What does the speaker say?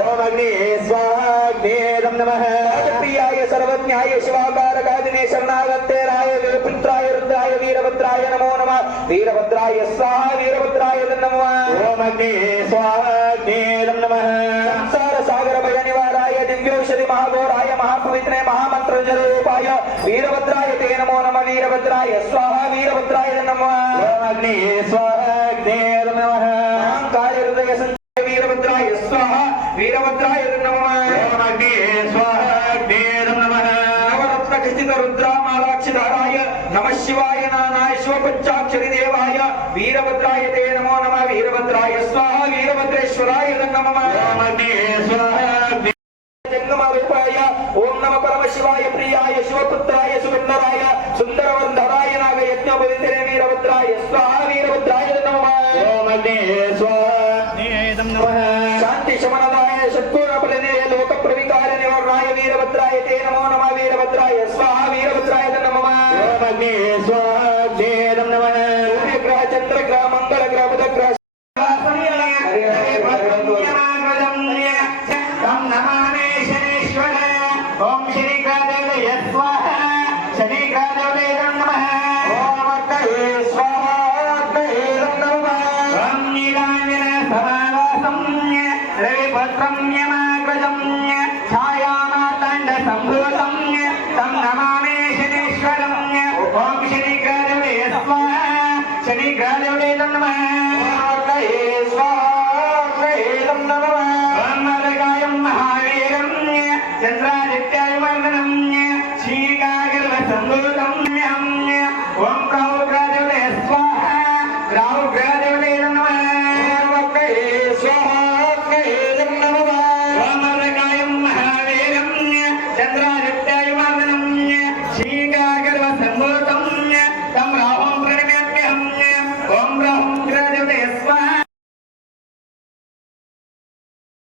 ओम अग्नि स्वाहाग्नेरं नमः प्रियाय सर्वज्ञाय शिवाकारकादिने शरणागतेराय वीरपुत्राय रुद्राय वीरभद्राय नमो नमः वीरभद्राय स्वाहा वीरभद्राय नमः ओम अग्नि स्वाहाग्नेरं नमः संसार सागर भय निवाराय दिव्यौषधि महाघोराय महापवित्रे महामंत्र जरूपाय वीरभद्राय ते नमो नमः वीरभद्राय स्वाहा वीरभद्राय नमः ओम अग्नि स्वाहाग्नेरं नमः काल हृदय संजय वीरभद्राय स्वाहा वीरभद्राय नमः ओम अग्नि स्वाहाग्नेरं नमः नवरत्न खचित रुद्रामालाक्षिधाराय नमः शिवाय नानाय शिवपंचाक्षरी देवाय वीरभद्राय ते नमो नमः वीरभद्राय स्वाहा वीरभद्रेश्वराय नमः ओम अग्नि स्वाहाग्नेरं जंगमरूपाय ओम नमः परमशिवाय प्रियाय शिवपुत्राय सुंदराय सुंदरवंदराय नाग यज्ञोपवित्रे वीरभद्राय स्वाहा वीरभद्राय नमः ओम अग्नि स्वाहाग्नेरं नमः शांति शमनदाय षट्कोणफलने लोक प्रविकार निवारणाय वीरभद्राय ते नमो नमः वीरभद्राय स्वाहा वीरभद्राय नमः ओम अग्नि स्वाहाग्नेरं नमः सूर्यग्रह चंद्रग्रह मंगलग्रह बुधग्रह